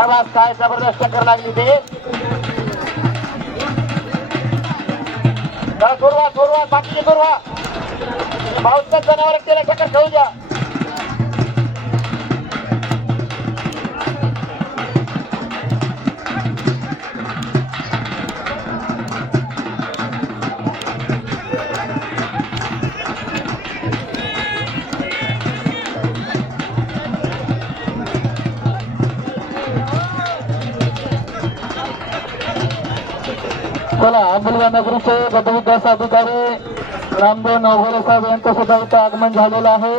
शाबास काय जबरदस्त चक्कर लागली ते. सुरुवात सुरुवात बाकीची सुरुवात पाऊस जनावर त्याला चक्कर घेऊ द्या. चला अंबुलगा नगरीचे गटविकास अधिकारी रामदेव नवघरे साहेब यांचं सुद्धा इथं आगमन झालेलं आहे.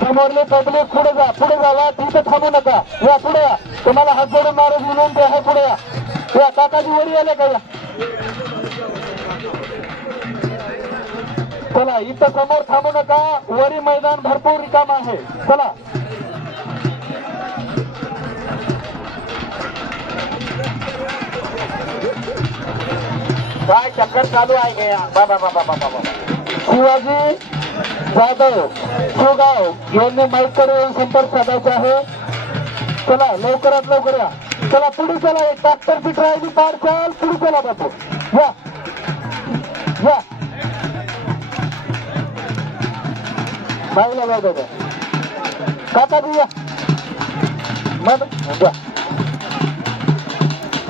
समोरली पब्लिक पुढे जा पुढे जावा तिथे थांबू नका. या पुढे या. तुम्हाला हात जोडून महाराज विनंती आहे पुढे या. या काकाजी वरी आले का या? चला इथं समोर थांबू नका. वरी मैदान भरपूर रिकाम आहे. चला. काय चक्कर चालू आहे गया? बाबा बाबा बाबा बाबा शिवाजी जाधव शिवगाव यांनी माईककडे येऊन संपर्क साधायचा आहे. चला लवकरात लवकर या. चला पुढे चला एक ट्रॅक्टरची ड्रायव्ही पार चाल पुढे चला बापू. या. या. बाईला जाऊ द्या काकाजी या. मग या.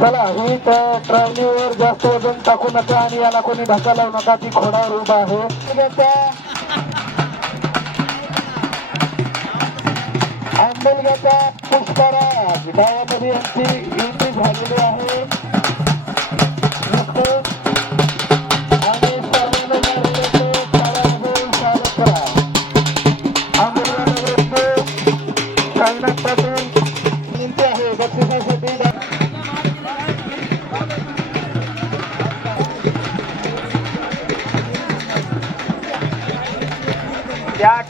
चला ही ट्रॅव्हलीवर जास्त वजन टाकू नका आणि याला कोणी धक्का लावू नका ती खोडावर उभा आहे आंबेलगाचा पुष्पराज गावामध्ये यांची झालेली आहे नुकतंच विनंती आहे बक्षिसासाठी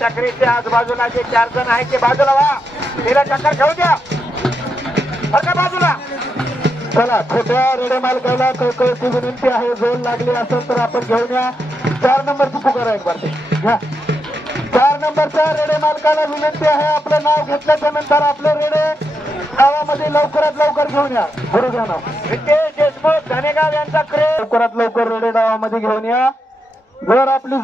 टकरीच्या आजूबाजूला जे चार जण आहेत ते बाजूला वा. तिला टक्कर घेऊ द्या. बरं का बाजूला. चला छोट्या रेडे मालकाला कळकळीची विनंती आहे. जोर लागली असेल तर आपण घेऊन या. चार नंबरची पुकार आहे एक बार ते. घ्या. चार नंबरच्या रेडे मालकाला विनंती आहे. आपलं नाव घेतल्याच्या नंतर आपले रेडे गावामध्ये लवकरात लवकर घेऊन या. बरोबर घ्या नाव. रितेश देशमुख धनेगाव यांचा क्रेज. लवकरात लवकर रेडे गावामध्ये घेऊन या. जर आपली